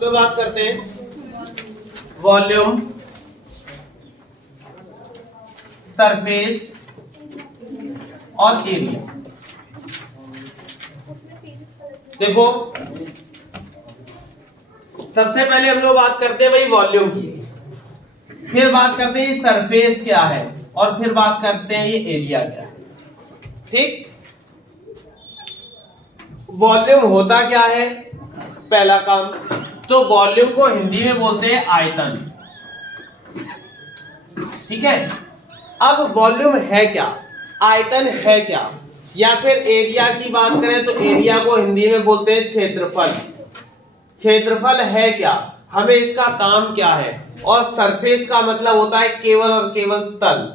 तो बात करते हैं वॉल्यूम, सरफेस और एरिया। देखो सबसे पहले हम लोग बात करते हैं भाई वॉल्यूम की, फिर बात करते हैं ये सरफेस क्या है और फिर बात करते हैं ये एरिया क्या है। ठीक, वॉल्यूम होता क्या है पहला काम, तो वॉल्यूम को हिंदी में बोलते हैं आयतन। ठीक है, अब वॉल्यूम है क्या, आयतन है क्या, या फिर एरिया की बात करें तो एरिया को हिंदी में बोलते हैं क्षेत्रफल। क्षेत्रफल है क्या, हमें इसका काम क्या है, और सरफेस का मतलब होता है केवल और केवल तल।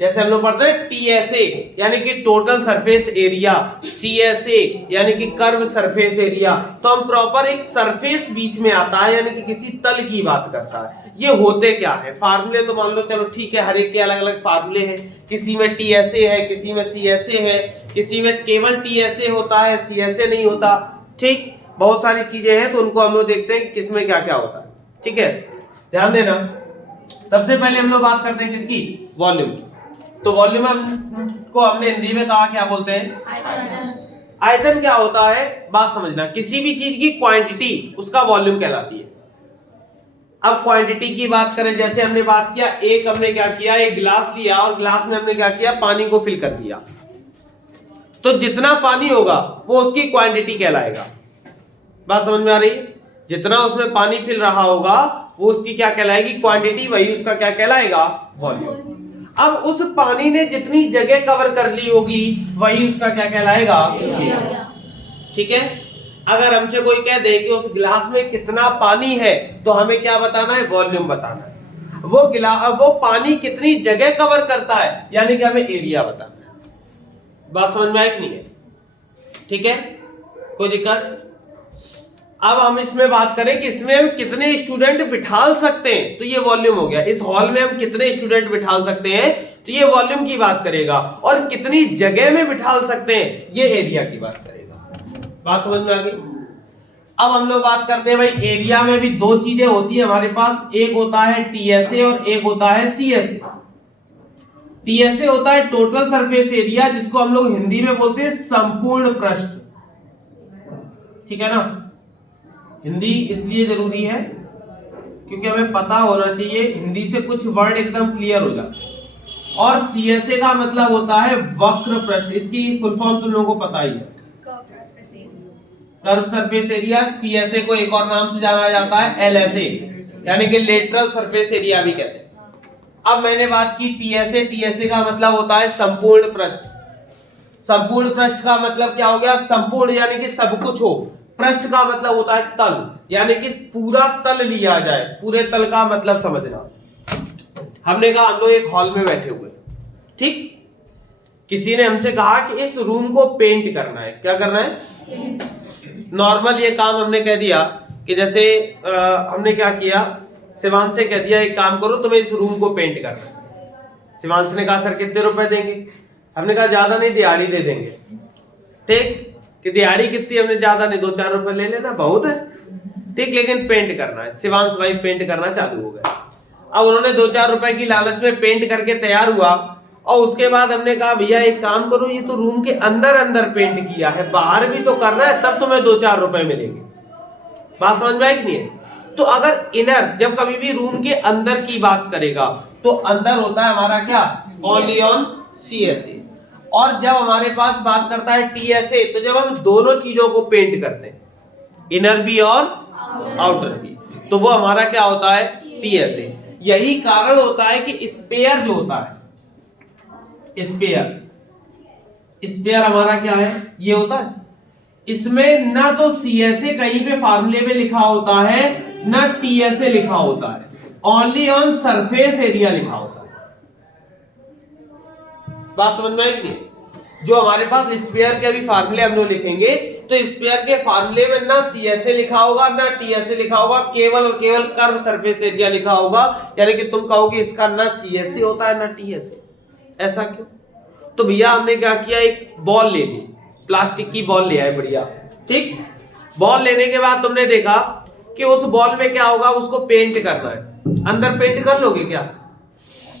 जैसे हम लोग पढ़ते हैं टीएसए यानी कि टोटल सरफेस एरिया, सीएसए यानी कि कर्व सरफेस एरिया, तो हम प्रॉपर एक सरफेस बीच में आता है यानी कि किसी तल की बात करता है। ये होते क्या है, फार्मूले तो मान लो चलो ठीक है, हर एक के अलग अलग फार्मूले हैं, किसी में टीएसए है, किसी में सीएसए है, किसी में केवल टीएसए होता है, सीएसए नहीं होता। ठीक, बहुत सारी चीजें हैं तो उनको हम लोग देखते हैं किसमें क्या क्या होता है। ठीक है, ध्यान देना। सबसे पहले हम लोग बात करते हैं किसकी, वॉल्यूम की। तो वॉल्यूम को हमने हिंदी में कहा क्या बोलते हैं, आयतन। आयतन क्या होता है, बात समझना, किसी भी चीज की क्वांटिटी उसका वॉल्यूम कहलाती है। अब क्वांटिटी की बात करें, जैसे हमने बात किया, हमने क्या किया, एक गिलास लिया और गिलास में हमने क्या किया, पानी को फिल कर दिया, तो जितना पानी होगा वो उसकी क्वांटिटी कहलाएगा। बात समझ में आ रही है, जितना उसमें पानी फिल रहा होगा वो उसकी क्या कहलाएगी, क्वांटिटी, वही उसका क्या कहलाएगा, वॉल्यूम। अब उस पानी ने जितनी जगह कवर कर ली होगी वही उसका क्या कहलाएगा, एरिया। ठीक है, अगर हमसे कोई कह दे कि उस गिलास में कितना पानी है तो हमें क्या बताना है, वॉल्यूम बताना है। वो पानी कितनी जगह कवर करता है यानी कि हमें एरिया बताना है। बात समझ में आई कि नहीं है, ठीक है, कोई दिक्कत। अब हम इसमें बात करें कि इसमें हम कितने स्टूडेंट बिठाल सकते हैं, तो ये वॉल्यूम हो गया। इस हॉल में हम कितने स्टूडेंट बिठाल सकते हैं तो ये वॉल्यूम की बात करेगा, और कितनी जगह में बिठाल सकते हैं ये एरिया की बात करेगा। बात समझ में आ गई। अब हम लोग बात करते हैं भाई एरिया में भी दो चीजें होती है हमारे पास, एक होता है टीएसए और एक होता है सीएसए। टीएसए होता है टोटल सरफेस एरिया, जिसको हम लोग हिंदी में बोलते हैं संपूर्ण पृष्ठ। ठीक है ना, हिंदी इसलिए जरूरी है क्योंकि हमें पता होना चाहिए, हिंदी से कुछ वर्ड एकदम क्लियर हो जाए। और सीएसए का मतलब होता है वक्र पृष्ठ, इसकी फुल फॉर्म तुम लोगों को पता ही है, कर्व सरफेस एरिया। सीएसए को एक और नाम से जाना जाता है एलएसए यानी कि लेटरल सरफेस एरिया भी कहते हैं। अब मैंने बात की टीएसए, टीएसए का मतलब होता है संपूर्ण पृष्ठ। संपूर्ण पृष्ठ का मतलब क्या हो गया, संपूर्ण यानी कि सब कुछ हो, पृष्ठ का मतलब होता है तल, यानी कि पूरा तल लिया जाए। पूरे तल का मतलब समझना। हमने कहा हम लोग एक हॉल में बैठे हुए, ठीक, किसी ने हमसे कहा कि इस रूम को पेंट करना है। क्या करना है, नॉर्मल ये काम हमने कह दिया कि जैसे हमने क्या किया, शिवांश से कह दिया एक काम करो तुम्हें इस रूम को पेंट करना है। शिवांश ने कहा सर कितने रुपए देंगे, हमने कहा ज्यादा नहीं, दिहाड़ी दे देंगे। ठीक, कि दिहाड़ी कितनी, हमने ज्यादा नहीं, 2-4 रुपए ले लेना, बहुत है। ठीक, लेकिन पेंट करना है। शिवांश भाई पेंट करना चालू हो गया। अब उन्होंने 2-4 रुपए की लालच में पेंट करके तैयार हुआ, और उसके बाद हमने कहा भैया एक काम करो, ये तो रूम के अंदर अंदर पेंट किया है, बाहर भी तो करना है, तब तुम्हें 2-4 रुपए मिलेंगे। बात समझ में आई कि नहीं है। तो अगर इनर, जब कभी भी रूम के अंदर की बात करेगा तो अंदर होता है हमारा क्या, ओनली ऑन सीएसए। और जब हमारे पास बात करता है टीएसए, तो जब हम दोनों चीजों को पेंट करते हैं, इनर भी और आउटर भी, तो वो हमारा क्या होता है, टीएसए। यही कारण होता है कि स्पेयर जो होता है, स्पेयर हमारा क्या है, ये होता है, इसमें ना तो सीएसए कहीं पे फार्मूले में लिखा होता है ना टीएसए लिखा होता है, ओनली ऑन सरफेस एरिया लिखा होता है। बात समझ में आई कि नहीं। जो हमारे पास स्पेयर के भी फार्मूले हम लोग लिखेंगे तो स्पेयर के फार्मूले में ना सीएसए लिखा होगा ना टीएसए लिखा होगा, केवल और केवल कर्व सरफेस एरिया लिखा होगा। यानी कि तुम कहोगे इसका ना सीएसए होता है ना टीएसए, ऐसा क्यों। तो भैया हमने क्या किया, एक बॉल ले ली, प्लास्टिक की बॉल ले आए बढ़िया। ठीक, बॉल लेने के बाद तुमने देखा कि उस बॉल में क्या होगा, उसको पेंट करना है। अंदर पेंट कर लोगे क्या?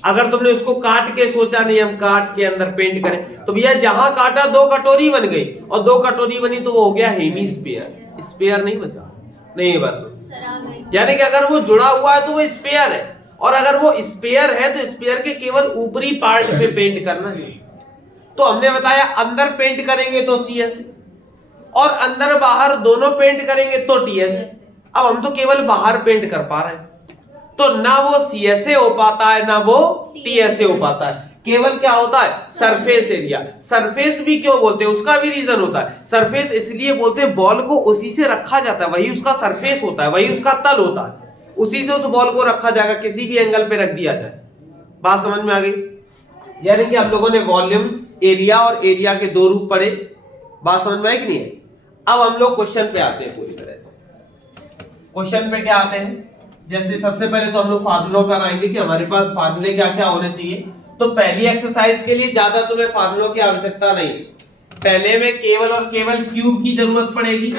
अगर तुमने उसको काट के सोचा नहीं हम काट के अंदर पेंट करें, तो भैया जहां काटा 2 कटोरी बन गई, और 2 कटोरी बनी तो वो हो गया हेमीस्फीयर, स्फीयर नहीं बचा। नहीं बस, यानी कि अगर वो जुड़ा हुआ है तो वो स्फीयर है, और अगर वो स्फीयर है तो स्फीयर के केवल ऊपरी पार्ट पे पेंट करना है। तो हमने बताया अंदर पेंट करेंगे तो CS, और अंदर बाहर दोनों पेंट करेंगे तो TS। अब हम तो केवल बाहर पेंट कर पा रहे हैं, तो ना वो CSA हो पाता है ना वो TSA हो पाता है, केवल क्या होता है सरफेस एरिया। सरफेस भी क्यों बोलते हैं, उसका भी रीजन होता है। सरफेस इसलिए बोलते हैं बॉल को उसी से रखा जाता है, वही उसका सरफेस होता है, वही उसका तल होता है, उसी से उस बॉल को रखा जाएगा, किसी भी एंगल पे रख दिया जाए। बात समझ में आ गई? यानी कि हम लोगों ने वॉल्यूम, एरिया और एरिया के 2 रूप पढ़े। बात समझ में आई कि नहीं है? अब हम लोग क्वेश्चन पे आते हैं पूरी तरह से। क्वेश्चन पे क्या आते हैं, जैसे सबसे पहले तो हम लोग फार्मूलों पर आएंगे कि हमारे पास फार्मूले क्या क्या होने चाहिए। तो पहली एक्सरसाइज के लिए ज्यादा तुम्हें फार्मूलों की आवश्यकता नहीं, पहले में केवल और केवल क्यूब की जरूरत पड़ेगी।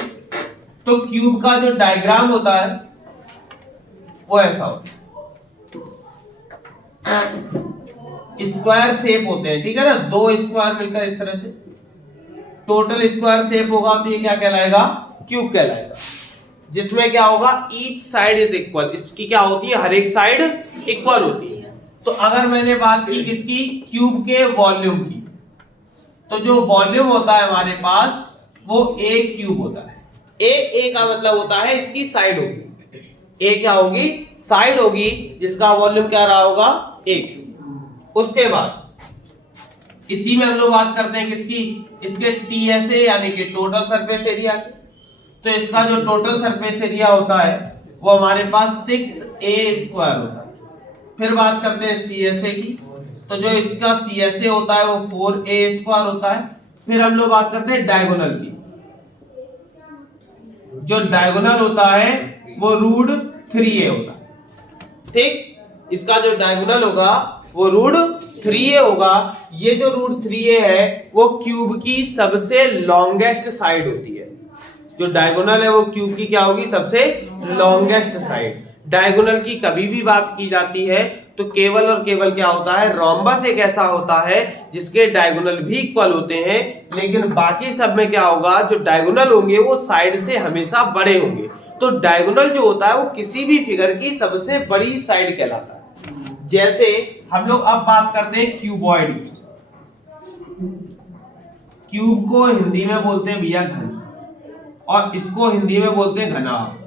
तो क्यूब का जो डायग्राम होता है वो ऐसा होता है, स्क्वायर शेप होते हैं, ठीक है ना, 2 स्क्वायर मिलकर इस तरह से टोटल स्क्वायर शेप होगा, तो ये क्या कहलाएगा, क्यूब कहलाएगा, जिसमें क्या होगा ईच साइड इज इक्वल। इसकी क्या होती है, हर एक साइड इक्वल होती है। तो अगर मैंने बात की किसकी, क्यूब के वॉल्यूम की, तो जो वॉल्यूम होता है हमारे पास वो A क्यूब होता है। A का मतलब होता है इसकी साइड होगी, A क्या होगी, साइड होगी, जिसका वॉल्यूम क्या रहा होगा, A क्यूब। उसके बाद इसी में हम लोग बात करते हैं किसकी, इसके TSA यानी कि टोटल सरफेस एरिया की। तो इसका जो टोटल सरफेस एरिया होता है वो हमारे पास 6A स्क्वायर होता है। फिर बात करते हैं CSA की, तो जो इसका CSA होता है वो 4A स्क्वायर होता है। फिर हम लोग बात करते हैं डायगोनल की, जो डायगोनल होता है वो रूट 3A होता है, ठीक। इसका जो डायगोनल होगा वो रूट 3A होगा। ये जो रूट 3A है वो क्यूब की सबसे लॉन्गेस्ट साइड होती है। जो डायगोनल है वो क्यूब की क्या होगी, सबसे लॉन्गेस्ट साइड। डायगोनल की कभी भी बात की जाती है तो केवल और केवल क्या होता है, रोम्बस एक ऐसा होता है जिसके डायगोनल भी इक्वल होते हैं, लेकिन बाकी सब में क्या होगा, जो डायगोनल होंगे वो साइड से हमेशा बड़े होंगे। तो डायगोनल जो होता है वो किसी भी फिगर की सबसे बड़ी साइड कहलाता है। जैसे हम लोग अब बात करते हैं क्यूबॉइड की। क्यूब को हिंदी में बोलते हैं भैया घन, और इसको हिंदी में बोलते हैं घनाभ।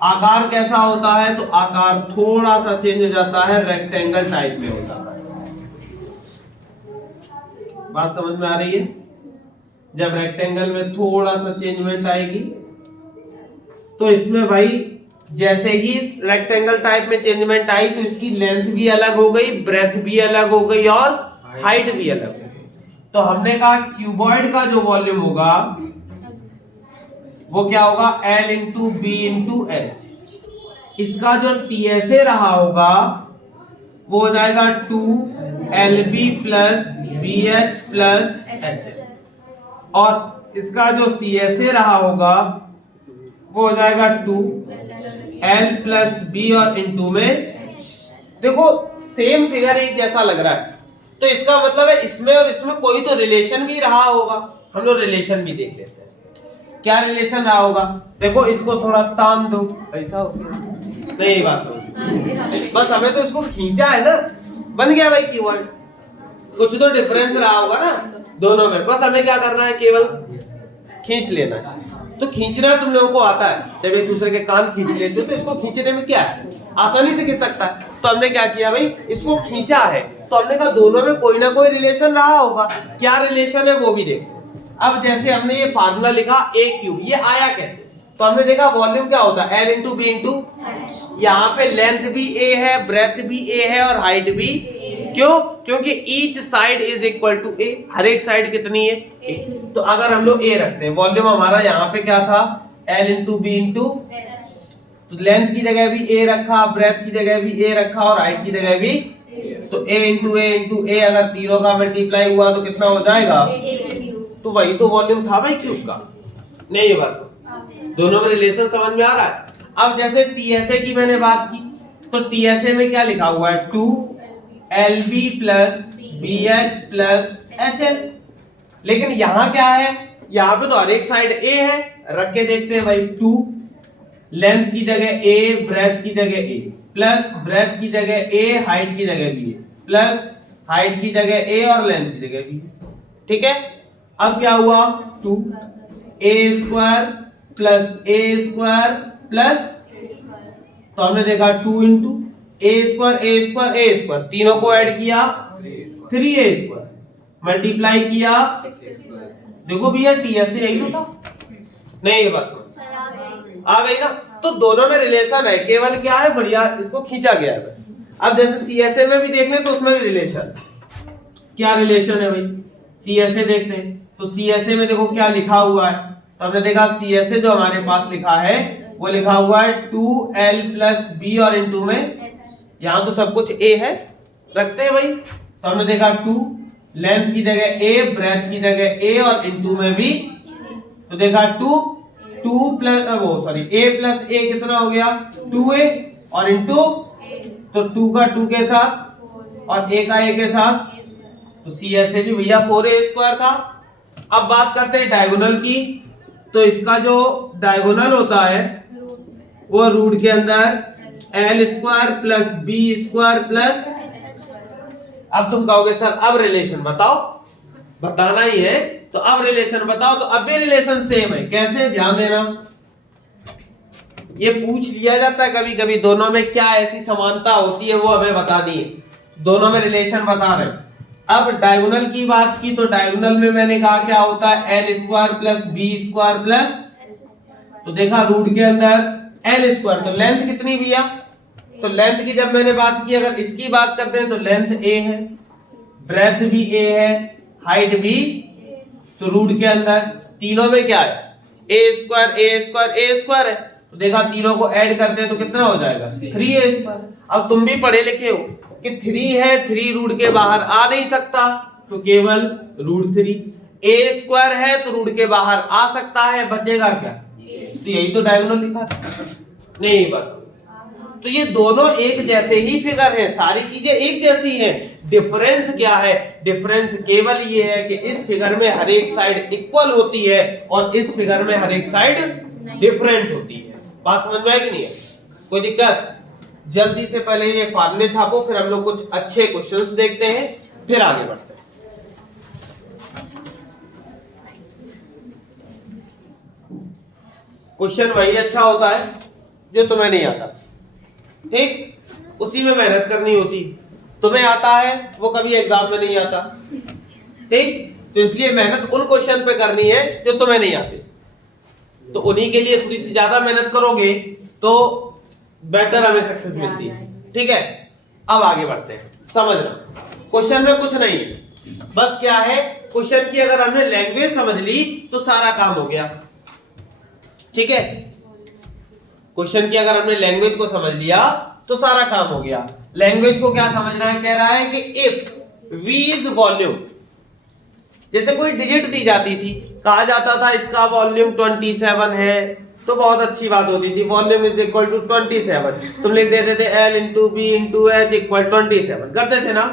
आकार कैसा होता है, तो आकार थोड़ा सा चेंज हो जाता है, रेक्टेंगल टाइप में हो जाता है। बात समझ में आ रही है? जब रेक्टेंगल में थोड़ा सा चेंजमेंट आएगी तो इसमें भाई जैसे ही रेक्टेंगल टाइप में चेंजमेंट आई तो इसकी लेंथ भी अलग हो गई, ब्रेथ भी अलग हो गई और हाइट भी अलग हो गई। तो हमने कहा क्यूबॉइड का जो वॉल्यूम होगा वो क्या होगा, L into B into H. इसका जो TSA रहा होगा वो हो जाएगा 2LB plus BH plus H, और इसका जो CSA रहा होगा वो हो जाएगा 2L प्लस B और इंटू में, देखो सेम फिगर एक जैसा लग रहा है, तो इसका मतलब है इसमें और इसमें कोई तो रिलेशन भी रहा होगा। हम लोग रिलेशन भी देख लेते हैं, क्या रिलेशन रहा होगा। देखो इसको थोड़ा तान दो, ऐसा हो गया नहीं, बात बस हमें तो इसको खींचा है ना, बन गया भाई कीवर्ड। कुछ तो डिफरेंस रहा होगा ना दोनों में, बस हमें क्या करना है, केवल खींच लेना है। तो खींचना तुम लोगों को आता है, जब एक दूसरे के कान खींच लेते हो तो इसको खींचने में क्या है, आसानी से खींच सकता है। तो हमने क्या किया भाई, इसको खींचा है, तो हमने कहा दोनों में कोई ना कोई रिलेशन रहा होगा, क्या रिलेशन है वो भी देखो। अब जैसे हमने ये फार्मूला लिखा A क्यूब, ये आया कैसे, तो हमने देखा वॉल्यूम क्या होता है L इंटू बी इंटू, यहाँ पे लेंथ भी A है, ब्रेथ भी A है और हाइट भी, क्यों, क्योंकि each side is equal to A, हर एक साइड कितनी है A। तो अगर हम लोग A रखते हैं, वॉल्यूम हमारा यहाँ पे क्या था L इंटू बी इंटू, तो लेंथ की जगह भी A रखा, ब्रेथ की जगह भी A रखा और हाइट की जगह भी, तो A इंटू A अगर तीनों का मल्टीप्लाई हुआ तो कितना हो जाएगा, तो वही तो वॉल्यूम था भाई क्यूब का। नहीं बस दोनों में रिलेशन समझ में आ रहा है। अब जैसे टीएसए की मैंने बात की, तो टीएसए में क्या लिखा हुआ है, 2LB plus BH plus HL। लेकिन यहां क्या है, यहां पे तो हर एक साइड A है, रख के देखते हैं भाई। 2 लेंथ की जगह A, ब्रेथ की जगह A, प्लस ब्रेथ की जगह A, हाइट की जगह B, प्लस हाइट की जगह A और लेंथ की जगह B। ठीक है, अब क्या हुआ, 2A square plus A square plus, तो हमने देखा 2 into A square A square A square, तीनों को ऐड किया 3A स्क्वायर, मल्टीप्लाई किया, देखो भैया टीएसए यही तो था, नहीं बस आ गई ना। तो दोनों में रिलेशन है, केवल क्या है, बढ़िया इसको खींचा गया है बस। अब जैसे सीएसए में भी देख ले तो उसमें भी रिलेशन, क्या रिलेशन है भाई, सीएसए देखते हैं तो सीएसए में देखो क्या लिखा हुआ है, तो हमने देखा सीएसए जो हमारे पास लिखा है वो लिखा हुआ है 2L प्लस B और इनटू में, यहां तो सब कुछ A है, रखते हैं भाई। तो हमने देखा 2 लेंथ की जगह A, ब्रेथ की जगह A और इनटू में भी, तो देखा 2 प्लस A प्लस A कितना हो गया, 2A और इनटू, तो 2 का 2 के साथ और A का A के साथ, तो सीएसए भी भैया 4A स्क्वायर था। अब बात करते हैं डायगोनल की, तो इसका जो डायगोनल होता है वो रूट के अंदर L square plus B square plus, अब तुम कहोगे सर अब रिलेशन बताओ, बताना ही है तो अब रिलेशन बताओ, तो अब भी रिलेशन सेम है, कैसे, ध्यान देना, ये पूछ लिया जाता है कभी कभी, दोनों में क्या ऐसी समानता होती है वो हमें बतानी है, दोनों में रिलेशन बता रहे हैं। अब डायगोनल की बात की, तो डायगोनल में मैंने कहा क्या होता है, L square plus B square plus, तो देखा रूट के अंदर L स्क्वायर, तो लेंथ कितनी भैया, तो लेंथ की जब मैंने बात की, अगर इसकी बात करते हैं तो लेंथ A है, ब्रेथ भी A है, हाइट भी, तो रूट के अंदर तीनों में क्या है, A square A square A square है, तो देखा तीनों को ऐड करते हैं तो कितना हो जाएगा, 3A स्क्वायर। अब तुम भी पढ़े लिखे हो कि 3 है, 3 रूट के बाहर आ नहीं सकता, तो केवल रूट 3, A स्क्वायर है तो रूट के बाहर आ सकता है, बचेगा क्या, तो यही तो डायगोनल लिखा था, नहीं बस। तो ये दोनों एक जैसे ही फिगर हैं, सारी चीजें एक जैसी हैं, डिफरेंस क्या है, डिफरेंस केवल ये है कि इस फिगर में हर एक साइड इक्वल होती है और इस फिगर में हर एक साइड डिफरेंट होती है। बात समझ में आई कि नहीं है, कोई दिक्कत? जल्दी से पहले ये फार्मूले छापो, फिर हम लोग कुछ अच्छे क्वेश्चंस देखते हैं, फिर आगे बढ़ते हैं। क्वेश्चन वही अच्छा होता है जो तुम्हें नहीं आता, ठीक, उसी में मेहनत करनी होती, तुम्हें आता है वो कभी एग्जाम में नहीं आता, ठीक, तो इसलिए मेहनत उन क्वेश्चन पे करनी है जो तुम्हें नहीं आते, तो उन्हीं के लिए थोड़ी सी ज्यादा मेहनत करोगे तो बेटर हमें सक्सेस मिलती है, ठीक है। अब आगे बढ़ते हैं, समझना क्वेश्चन में कुछ नहीं है, बस क्या है, क्वेश्चन की अगर हमने लैंग्वेज समझ ली तो सारा काम हो गया, ठीक है, क्वेश्चन की अगर हमने लैंग्वेज को समझ लिया तो सारा काम हो गया। लैंग्वेज को क्या समझना है, कह रहा है कि इफ V इज वॉल्यूम, जैसे कोई डिजिट दी जाती थी, कहा जाता था इसका वॉल्यूम 27 है, तो बहुत अच्छी बात होती थी, वॉल्यूम इज इक्वल टू 27, तुम लिख देते थे L into B into H equal 27, करते थे ना,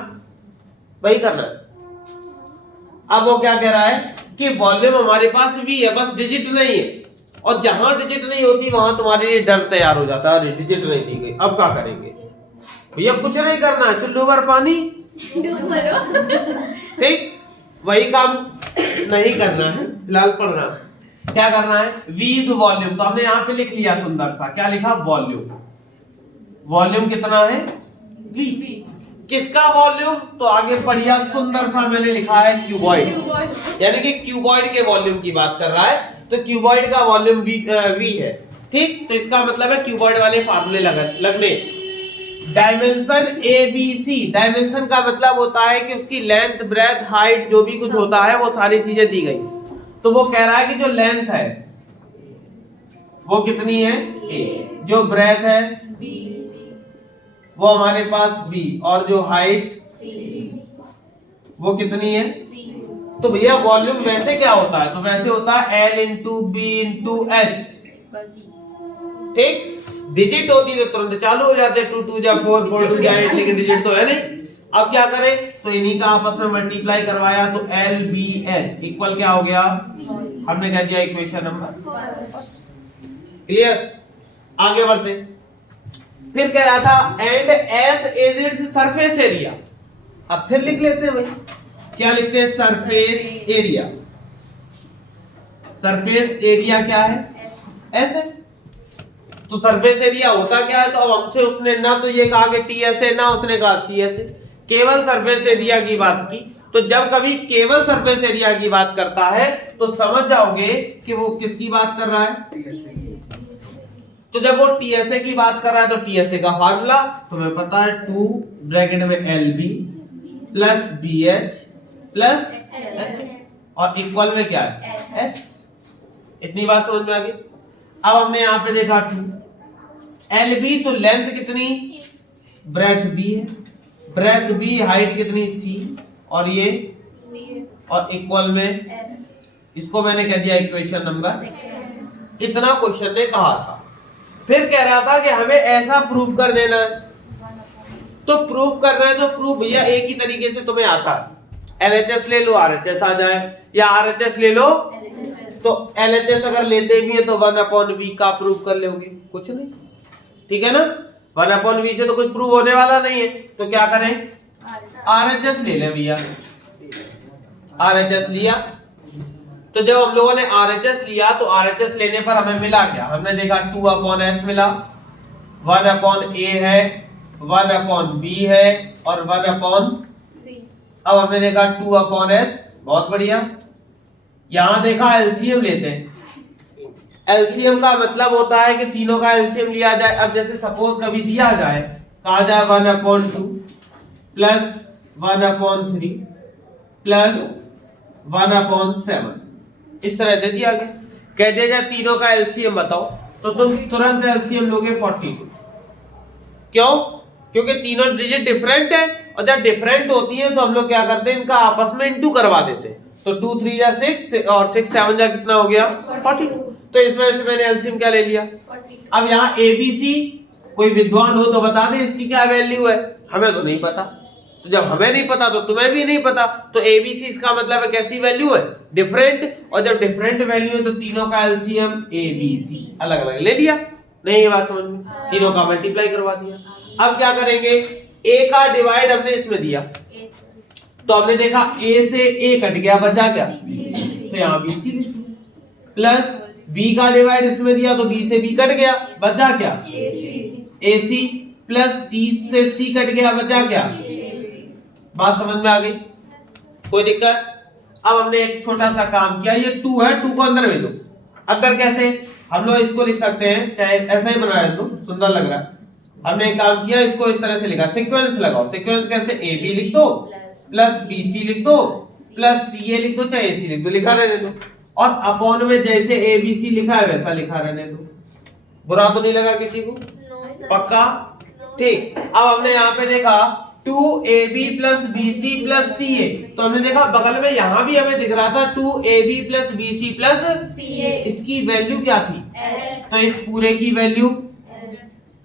वही करना है। अब वो क्या कह रहा है कि वॉल्यूम हमारे पास V है, बस डिजिट नहीं है, और जहां डिजिट नहीं होती वहां तुम्हारे लिए डर तैयार हो जाता है, डिजिट नहीं दी गई, अब क्या करेंगे भैया, कुछ नहीं करना है, चुल्लू भर पानी, ठीक, वही काम नहीं करना है, फिलहाल पढ़ना है, क्या करना है, V इज वॉल्यूम, तो हमने यहां पे लिख लिया सुंदर सा, क्या लिखा, वॉल्यूम, वॉल्यूम कितना है, V, किसका वॉल्यूम, तो आगे बढ़िया सुंदर सा मैंने लिखा है क्यूबॉइड, यानी कि क्यूबॉइड के वॉल्यूम की बात कर रहा है, तो क्यूबॉइड का वॉल्यूम V है, ठीक, तो इसका मतलब है क्यूबॉइड वाले फार्मूले लगने। डायमेंशन ABC, डायमेंशन का मतलब होता है कि उसकी लेंथ, ब्रेथ, हाइट जो भी कुछ होता है वो सारी चीजें दी गई, तो वो कह रहा है कि जो लेंथ है वो कितनी है A, जो ब्रेथ है B, वो हमारे पास B, और जो हाइट वो कितनी है C। तो भैया वॉल्यूम वैसे क्या होता है, तो वैसे होता है L into B into H, ठीक, डिजिट होती तो तुरंत चालू हो जाते, 2 2 जा 4 4 2 जा 8, लेकिन डिजिट तो है नहीं। अब क्या करें, तो इन्हीं का आपस में मल्टीप्लाई करवाया तो LBH इक्वल क्या हो गया, हमने कह दिया इक्वेशन नंबर। क्लियर, आगे बढ़ते। फिर कह रहा था and S is its surface area. अब फिर लिख लेते हैं भाई, क्या लिखते हैं, सरफेस एरिया। सरफेस एरिया क्या है, एस है। तो सरफेस एरिया होता क्या है, तो अब हमसे उसने ना तो ये कहा कि टीएस है, ना उसने कहा सीएस है, केवल सरफेस एरिया की बात की। तो जब कभी केवल सरफेस एरिया की बात करता है तो समझ जाओगे कि वो किसकी बात कर रहा है। तो जब वो टीएसए की बात कर रहा है तो टीएसए का फार्मूला तुम्हें पता है, 2 ब्रैकेट में LB प्लस BH प्लस और इक्वल में क्या है, S। इतनी बात समझ में आ गई। अब हमने यहां पे देखा 2 LB, तो लेंथ कितनी, ब्रेथ B है, ब्रेथ B, हाइट कितनी C, और ये और इक्वल में इसको मैंने कह दिया इक्वेशन नंबर। इतना क्वेश्चन ने कहा था। फिर कह रहा था कि हमें ऐसा प्रूफ कर देना है, तो प्रूफ करना है तो प्रूफ भैया एक ही तरीके से तुम्हें आता है, LHS ले लो RHS आ जाए, या RHS ले लो तो LHS अगर लेते भी है तो 1/V का प्रूफ कर लोगे, कुछ नहीं, ठीक है ना। 1/V से तो कुछ प्रूफ होने वाला नहीं है, तो क्या करें, RHS ले लें भैया। RHS लिया, तो जब हम लोगों ने RHS लिया तो RHS लेने पर हमें मिला क्या, हमने देखा 2/S मिला, 1/A है, 1/B है और 1/C। अब हमने देखा 2/S, बहुत बढ़िया। यहां देखा LCM लेते हैं। LCM का मतलब होता है कि तीनों का LCM लिया जाए। अब जैसे सपोज कभी दिया जाए, कहा जाए 1/2 प्लस 1/3 प्लस 1/7, इस तरह दे दिया गया। कह दिया जाए तीनों का LCM बताओ, तो तुम तुरंत LCM लोगे 42। क्यों, क्योंकि तीनों डिजिट डिफरेंट है, और जब डिफरेंट होती है तो हम लोग क्या करते हैं, इनका आपस में इंटू करवा देते हैं। तो 2 3 जा 6 और 6 7 जा कितना हो गया, 42। तो इस वजह से मैंने LCM क्या ले लिया। अब यहाँ ABC, कोई विद्वान हो तो बता दे इसकी क्या वैल्यू है, हमें तो नहीं पता। तो जब हमें नहीं पता तो तुम्हें भी नहीं पता, तो ABC इसका मतलब है कैसी वैल्यू है, डिफरेंट। और जब डिफरेंट वैल्यू है तो तीनों का LCM ABC अलग अलग ले लिया। नहीं ये बात समझ में, तीनों का मल्टीप्लाई करवा दिया। अब क्या करेंगे, A का डिवाइड हमने इसमें दिया, तो हमने देखा A से A कट गया, बचा क्या, तो यहाँ BC लिख दिया, प्लस B का डिवाइड इसमें दिया तो B से B कट गया, बचा क्या, AC, प्लस C से C कट गया, बचा क्या। बात समझ में आ गई, कोई दिक्कत। अब हमने एक छोटा सा काम किया, ये 2 है, 2 को अंदर भेजो। अंदर कैसे, हम लोग इसको लिख सकते हैं, चाहे ऐसा ही बनाया तो सुंदर लग रहा है। हमने एक काम किया, इसको इस तरह से लिखा, सीक्वेंस लगाओ। सीक्वेंस कैसे, AB लिख दो प्लस BC लिख दो प्लस CA लिख दो, चाहे AC लिख दो, लिखा रहने दो। और अपॉन में जैसे ABC लिखा है वैसा लिखा रहने दो। बुरा तो नहीं लगा किसी को, पक्का, ठीक। अब हमने यहाँ पे देखा 2AB plus BC plus CA, तो हमने देखा बगल में यहां भी हमें दिख रहा था 2AB plus BC plus CA, इसकी वैल्यू क्या थी, S। तो इस पूरे की वैल्यू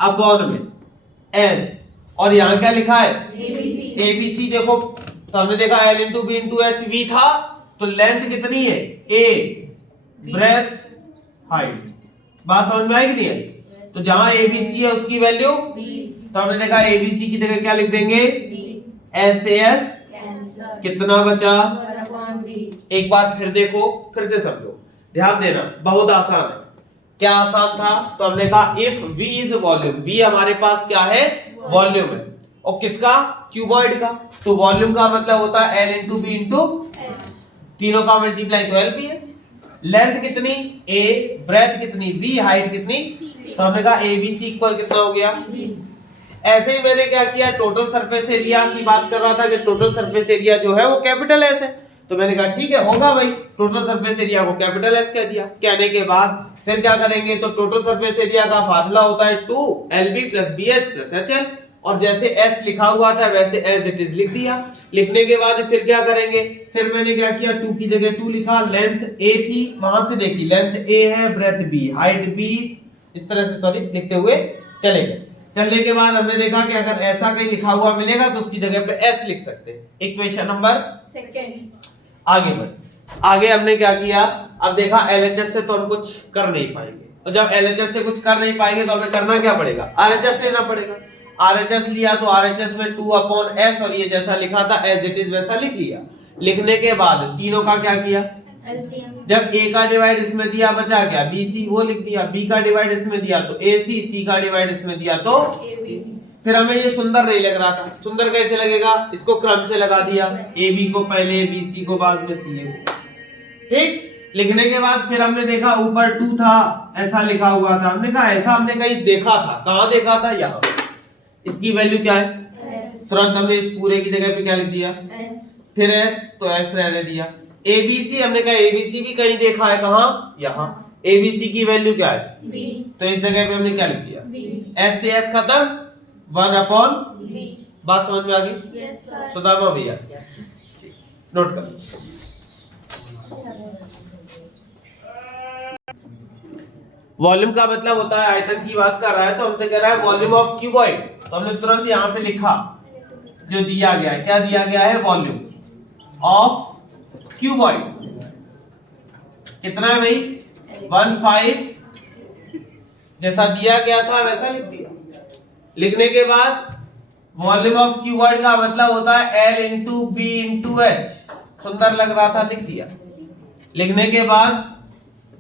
अपॉन में S, और यहां क्या लिखा है, ABC देखो, तो हमने देखा L into B into H, V था, तो लेंथ कितनी है A, ब्रेथ, हाइट। बात समझ में आई कि नहीं है। तो जहां ABC है उसकी वैल्यू, तो हमने देखा ABC की जगह क्या लिख देंगे, SAS, कितना बचा, एक बार फिर देखो, फिर से समझो, ध्यान देना, बहुत आसान है। क्या आसान था, तो हमने कहा if V is volume, V हमारे पास क्या है, वॉल्यूम है, और किसका, क्यूबॉइड का, तो वॉल्यूम का मतलब होता है L into B into H, तीनों का मल्टीप्लाई तो LBH। लेंथ कितनी A, ब्रेथ कितनी B, हाइट कितनी, तो हमने कहा ABC इक्वल कितना हो गया। ऐसे ही मैंने क्या किया, टोटल सरफेस एरिया की बात कर रहा था कि टोटल सरफेस एरिया जो है वो कैपिटल S है, तो मैंने कहा ठीक है होगा भाई, टोटल सरफेस एरिया को कैपिटल S कह दिया। कहने के बाद फिर क्या करेंगे, तो टोटल सरफेस एरिया का फार्मूला होता है 2LB plus BH plus HL, और जैसे s लिखा हुआ था वैसे एज इट इज लिख दिया। लिखने के बाद फिर क्या करेंगे, फिर मैंने क्या किया, 2 की जगह 2 लिखा, लेंथ a थी, वहां से देखिए लेंथ a है, ब्रेथ b, हाइट b, इस तरह से सॉरी लिखते हुए चले गए। चलने के बाद हमने देखा कि अगर ऐसा कहीं लिखा हुआ मिलेगा तो उसकी जगह पे s लिख सकते हैं। Equation number second. आगे बढ़े, आगे हमने क्या किया, अब देखा LHS से तो हम कुछ कर नहीं पाएंगे, और जब LHS से कुछ कर नहीं पाएंगे तो हमें करना क्या पड़ेगा, RHS लेना पड़ेगा। RHS लिया तो RHS में 2/s और ये जैसा लिखा था एज इट इज वैसा लिख लिया। लिखने के बाद तीनों का क्या किया, जब a का डिवाइड इसमें दिया बचा क्या, BC वो लिख दिया, b का डिवाइड इसमें दिया तो AC, C का डिवाइड इसमें दिया तो AB। फिर हमें ये सुंदर नहीं लग रहा था, सुंदर कैसे लगेगा, इसको क्रम से लगा दिया, AB को पहले, BC को बाद में, CA को, ठीक। लिखने के बाद फिर हमने देखा ऊपर 2 था, ऐसा लिखा हुआ था, हमने कहा ऐसा हमने कहीं देखा था, कहां देखा था, यहाँ, इसकी वैल्यू क्या है, तुरंत हमने इस पूरे की जगह पे क्या लिख दिया, फिर S, तो S रहने दिया। ABC हमने कहा ABC भी कहीं देखा है, कहां, यहाँ, ABC की वैल्यू क्या है, B, तो इस जगह पे हमने क्या लिख दिया, B। S से S खत्म, 1/B। बात समझ में आ गई, yes, सुदामा भैया, नोट कर। वॉल्यूम का मतलब होता है आयतन की बात कर रहा है तो हमसे कह रहा है वॉल्यूम ऑफ क्यूबॉइड, तो हमने तुरंत यहाँ पे लिखा जो दिया गया है, क्या दिया गया है, वॉल्यूम ऑफ क्यूबॉइड कितना है भाई, 15, जैसा दिया गया था वैसा लिख दिया। लिखने के बाद वॉल्यूम ऑफ क्यूबॉइड का मतलब होता है L into B into H, सुंदर लग रहा था लिख दिया। लिखने के बाद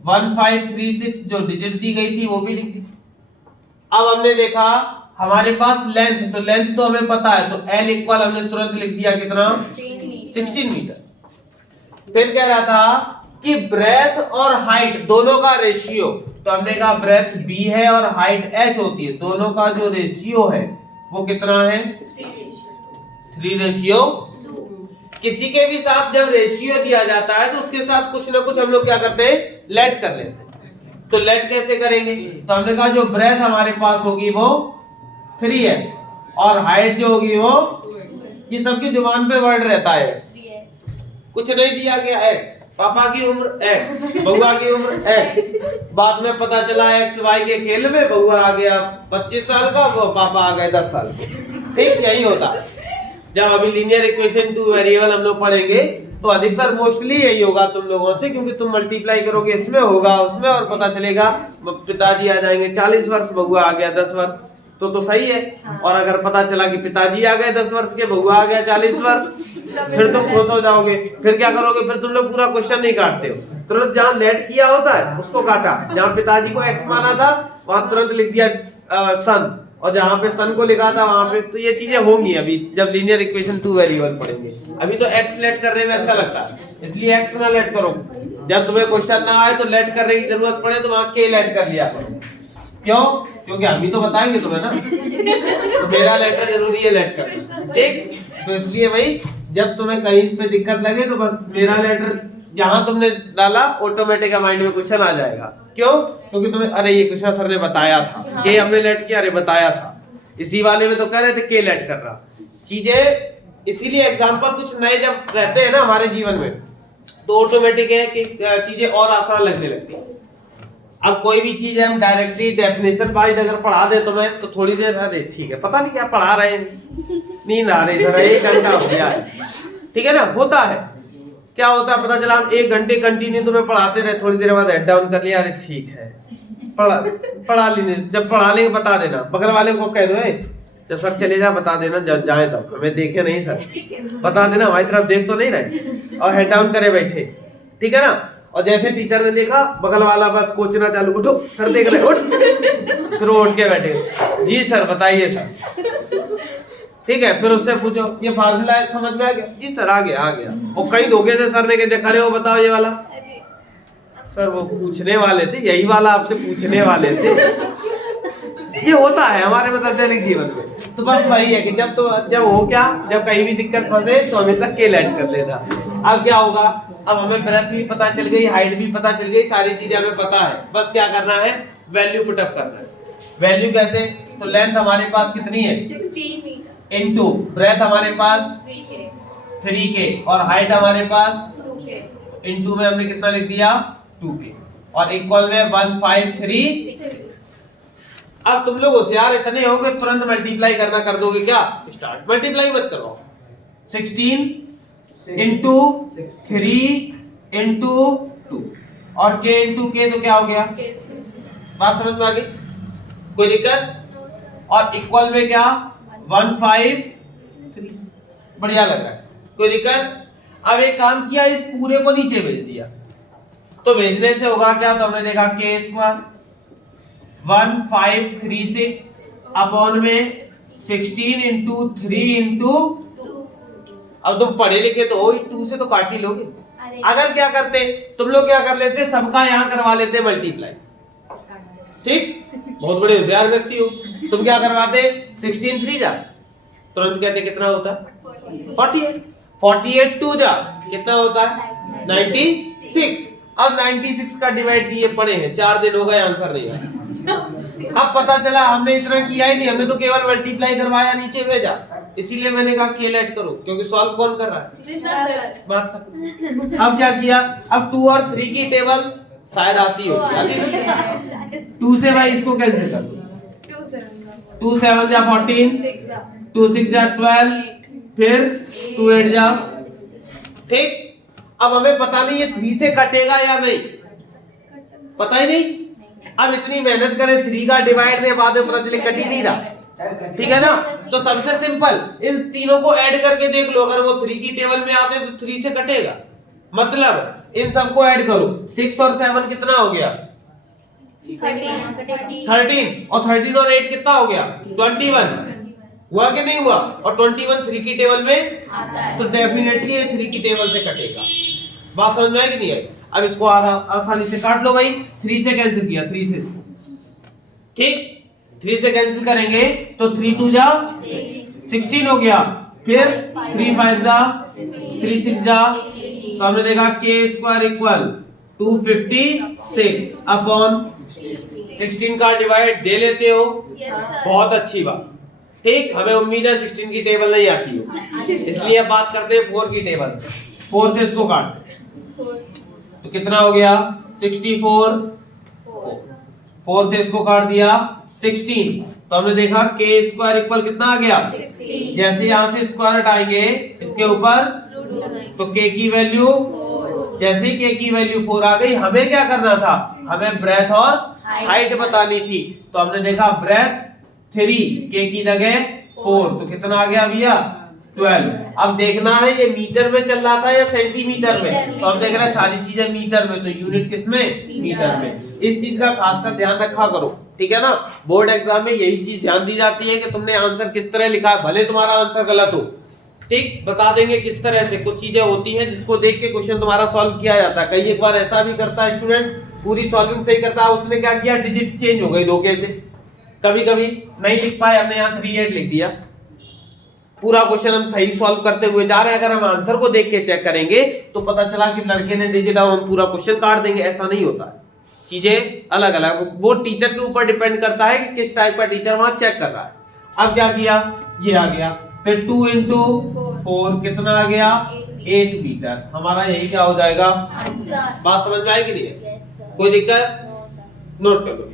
1536 जो डिजिट दी गई थी वो भी लिख दी। अब हमने देखा हमारे पास लेंथ, तो लेंथ तो हमें पता है, तो L इक्वल हमने तुरंत लिख दिया कितना, 16 मीटर। फिर कह रहा था कि ब्रेथ और हाइट दोनों का रेशियो, तो हमने कहा ब्रेथ b है और हाइट h होती है, दोनों का जो रेशियो है वो कितना है, 3:2। किसी के भी साथ जब रेशियो दिया जाता है तो उसके साथ कुछ ना कुछ हम लोग क्या करते हैं, लेट कर लेते हैं। तो लेट कैसे करेंगे, तो हमने कहा जो ब्रेथ हमारे पास होगी वो 3x और हाइट जो होगी वो, ये सबकी जुबान पे वर्ड रहता है, कुछ नहीं दिया गया x, पापा की उम्र x, बउआ की उम्र x, बाद में पता चला x y के खेल में बउआ आ गया 25 साल का, वो पापा आ गए 10 साल के, ठीक, यही होता। जब अभी लीनियर इक्वेशन 2 वेरिएबल हम लोग पढ़ेंगे तो अधिकतर मोस्टली यही होगा तुम लोगों से, क्योंकि तुम मल्टीप्लाई करोगे इसमें होगा उसमें और पता चलेगा पिताजी आ जाएंगे 40 वर्ष, बउआ आ गया 10 वर्ष, तो सही है। हाँ। और अगर पता चला कि पिताजी आ गए 10 वर्ष के, बउआ आ गया 40 वर्ष, फिर तुम खुश हो जाओगे। फिर क्या करोगे, फिर तुम लोग पूरा क्वेश्चन नहीं काटते हो, तुरंत जहाँ लेट किया होता है उसको काटा, जहाँ पिताजी को x माना था वहां तुरंत लिख दिया सन, और जहाँ पे सन को लिखा था वहां पे, तो ये चीजें होंगी अभी जब लीनियर इक्वेशन 2 वेरिएबल पढ़ेंगे। अभी तो x लेट करने में अच्छा लगता है, इसलिए x ना लेट करो, जब तुम्हें क्वेश्चन ना आए तो लेट करने की जरूरत पड़े तो वहां k लेट कर लिया करो। क्यों, क्योंकि अभी तो बताएंगे तुम्हें ना, तो मेरा लेटर जरूरी है लेट करना, ठीक। तो इसलिए भाई जब तुम्हें कहीं पे दिक्कत लगे तो बस मेरा लेटर जहां तुमने डाला ऑटोमेटिक माइंड में क्वेश्चन आ जाएगा। क्यों, क्योंकि तुम्हें अरे ये कृष्णा सर ने बताया था, के हमने लेट किया, अरे बताया था, इसी वाले में तो कह रहे थे के लेट कर रहा चीजें। इसीलिए एग्जाम्पल कुछ नए जब रहते हैं ना हमारे जीवन में तो ऑटोमेटिक है कि चीजें और आसान लगने लगती है। अब कोई भी चीज है हम डायरेक्टली डेफिनेशन वाइज अगर पढ़ा दे तो मैं तो थोड़ी देर, अरे ठीक है पता नहीं क्या पढ़ा रहे हैं, नींद आ रही सर, 1 घंटा हो गया है, ठीक है ना, होता है। क्या होता है, पता चला हम 1 घंटे कंटिन्यू तुम्हें पढ़ाते रहे, थोड़ी देर बाद हेड डाउन कर लिया, अरे ठीक है पढ़ा लेने, जब पढ़ा लेंगे बता देना, बगल वाले को कह दो जब सर चले जा बता देना, जब जाए तब हमें देखे नहीं सर, बता देना हमारी तरफ देख तो नहीं रहे, और हेड डाउन करे बैठे, ठीक है ना। और जैसे टीचर ने देखा बगल वाला बस कोचना चालू, उठो सर देख रहे, उठ, फिर उठ के बैठे, जी सर बताइए सर, ठीक है। फिर उससे पूछो ये फार्मूला समझ में आ गया, जी सर आ गया। और कहीं धोखे से सर ने कहते खड़े हो बताओ ये वाला, सर वो पूछने वाले थे, यही वाला आपसे पूछने वाले थे। ये होता है हमारे मतलब दैनिक जीवन में। तो बस वही है कि जब हो क्या, जब कहीं भी दिक्कत फंसे तो हमेशा के ऐड कर लेना। अब क्या होगा, अब हमें ब्रेथ भी पता चल गई, हाइट भी पता चल गई, सारी चीजें हमें पता है, बस क्या करना है, वैल्यू पुटअप करना है। वैल्यू कैसे, तो लेंथ हमारे पास कितनी है 16 इनटू ब्रेथ हमारे पास 3k और हाइट हमारे पास 2k इनटू में हमने कितना लिख दिया 2k और इक्वल में 153। अब तुम लोग होशियार इतने होगे तुरंत मल्टीप्लाई करना कर दोगे क्या? स्टार्ट। मल्टीप्लाई मत करो। 16 इंटू 3 इंटू 2 और k इंटू k तो क्या हो गया? बात समझ में आ गई? कोई दिक्कत? और इक्वल में क्या 153। बढ़िया लग रहा है, कोई दिक्कत? अब एक काम किया, इस पूरे को नीचे भेज दिया तो भेजने से होगा क्या? तो हमने देखा k स्क्वायर 1536 अपॉन में 16 इंटू 3 इंटू। अब तुम पढ़े लिखे तो हो, 2 से तो काट ही लोगे। अगर क्या करते तुम लोग, क्या कर लेते, सबका यहां करवा लेते मल्टीप्लाई। ठीक, बहुत बड़े होशियार व्यक्ति हो। तुम क्या करवाते 16 3 जा, तुरंत कहते कितना होता है 48। 48 2 जा कितना होता है 96। अब 96 का डिवाइड दिए पड़े हैं, 4 दिन हो गए आंसर नहीं आया। अब पता चला हमने इतना किया ही नहीं, हमने तो केवल मल्टीप्लाई करवाया, नीचे भेजा। इसीलिए मैंने कहा के लेट करो, क्योंकि सॉल्व कौन कर रहा है? बात खत्म। अब क्या किया, अब 2 और 3 की टेबल शायद आती हो, 2 से भाई इसको कैंसिल कर दो। 2 7 जा 14, 2 6 जा 12, फिर 2 8 जा। ठीक, अब हमें पता नहीं ये 3 से कटेगा या नहीं, पता ही नहीं। अब इतनी मेहनत करें, 3 का डिवाइड दे, बाद में पता चले कट ही नहीं रहा। ठीक है ना? तो सबसे सिंपल इन तीनों को ऐड करके देख लो, अगर वो 3 की टेबल में आते हैं तो 3 से कटेगा। मतलब इन सबको ऐड करो, 6 और 7 कितना हो गया 13, और 13 और 8 कितना हो गया 21। हुआ कि नहीं हुआ? और 21 3 की टेबल में आता है, तो डेफिनेटली ये 3 की टेबल से कटेगा। बात समझ में आई कि नहीं है? अब इसको आसानी से काट लो भाई, 3 से कैंसिल किया, 3 से। ठीक, 3 से कैंसिल करेंगे तो 3 2 जा 16 हो गया, फिर 3 5 जा 3 6 जा, तो हमने देखा k स्क्वायर इक्वल 256 अपॉन 16 का डिवाइड दे लेते हो। बहुत अच्छी बात। ठीक, हमें उम्मीद है 16 की टेबल नहीं आती हो, इसलिए अब बात करते हैं 4 की टेबल। 4 से इसको काट तो कितना हो गया 64। 4 से इसको काट दिया 16, तो हमने देखा k स्क्वायर इक्वल कितना आ गया 16। जैसे यहां से स्क्वायर हटाएंगे इसके ऊपर तो k की वैल्यू, जैसे ही k की वैल्यू 4 आ गई, हमें क्या करना था, हमें ब्रेथ और हाइट बतानी थी। तो हमने देखा ब्रेथ 3, k की जगह 4, तो कितना आ गया भैया 12। अब देखना है ये मीटर में चल रहा था या सेंटीमीटर में, तो हम देख रहे हैं सारी चीजें मीटर में, तो यूनिट किसमें, मीटर में। इस चीज का खासकर ध्यान रखा करो, ठीक है ना? बोर्ड एग्जाम में यही चीज ध्यान दी जाती है कि तुमने आंसर किस तरह लिखा है, भले तुम्हारा आंसर गलत हो, ठीक, बता देंगे किस तरह से। कुछ चीजें होती हैं जिसको देख के क्वेश्चन तुम्हारा सॉल्व किया जाता है। कई एक बार ऐसा भी करता है स्टूडेंट, पूरी सॉल्विंग सही करता है, उसने क्या किया, डिजिट चेंज हो गई धोखे से, कभी कभी नहीं लिख पाए, हमने यहाँ 38 लिख दिया। पूरा क्वेश्चन हम सही सॉल्व करते हुए जा रहे हैं, अगर हम आंसर को देख के चेक करेंगे तो पता चला कि लड़के ने डिजिट, हम पूरा क्वेश्चन काट देंगे, ऐसा नहीं होता है। चीजें अलग अलग, वो टीचर के ऊपर डिपेंड करता है कि किस टाइप का टीचर वहां चेक कर रहा है। अब क्या किया, ये आ गया, फिर 2 इंटू 4 कितना आ गया 8 मीटर। हमारा यही क्या हो जाएगा, बात समझ में आएगी नहीं? कोई दिक्कत? नोट कर लो।